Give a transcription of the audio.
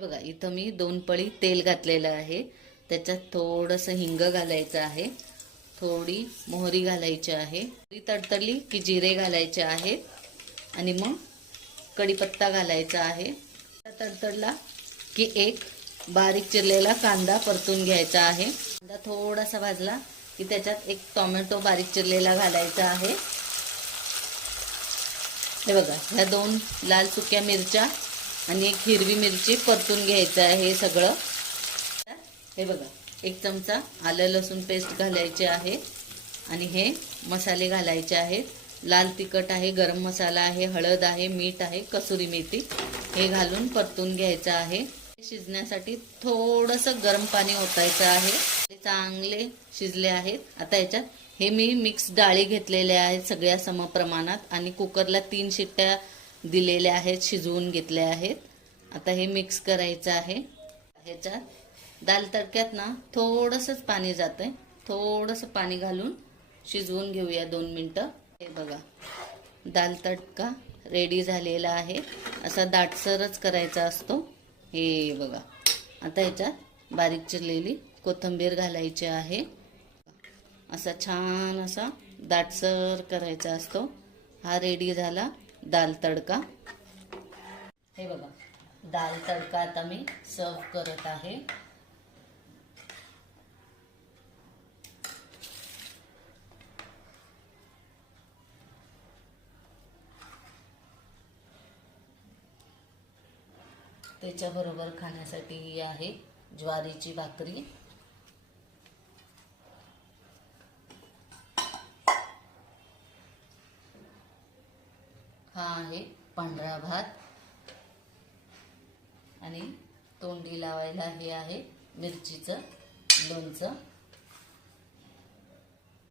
हे बघा, इथं मी 2 पळी तेल घातलेलं आहे. त्याच्यात थोडंसं हिंग घालायचं आहे, थोडी मोहरी घालायची आहे. ती तडतडली की जिरे घालायचे आहेत आणि मग कढीपत्ता घालायचा आहे. तडतडला की एक बारीक चिरलेला कांदा परतून घ्यायचा आहे. कांदा थोडासा भाजला की त्याच्यात एक टोमॅटो बारीक चिरलेला घालायचा आहे. हे बघा, ह्या 2 लाल सुक्या मिरच्या आणि एक हिरवी मिरची परतून घ्यायचं आहे हे सगळं. हे बघा, 1 चमचा आलं लसूण पेस्ट घालायचे आहे आणि हे मसाले घालायचे आहेत. लाल तिखट आहे, गरम मसाला आहे, हळद आहे, मीठ आहे, कसुरी मेथी हे घालून परतून घ्यायचं आहे. शिजण्यासाठी थोडंसं गरम पाणी ओतायचं आहे. ते चांगले शिजले आहेत. आता याच्यात हे मी मिक्स डाळी घेतलेल्या आहेत सगळ्या समप्रमाणात आणि कुकरला 3 शिट्ट्या दिलेल्या आहेत, शिजवून घेतल्या आहेत. आता हे मिक्स करायचं आहे. ह्याच्यात दाल तडक्यात ना थोडंसंच पाणी जातंय, थोडंसं पाणी घालून शिजवून घेऊया 2 मिनटं. हे बघा, दाल तडका रेडी झालेला आहे. असा दाटसरच करायचा असतो. हे बघा, आता ह्याच्यात बारीक चिरलेली कोथिंबीर घालायची आहे. असा छान असा दाटसर करायचा असतो. हा रेडी झाला दाल तडका. हे बघा, दाल तडका आता मी सर्व करत आहे. त्याच्याबरोबर खाण्यासाठी ही आहे ज्वारीची भाकरी. हा आहे पांढरा भात आणि तोंडी लावायला हे आहे मिरचीचं लोणचं.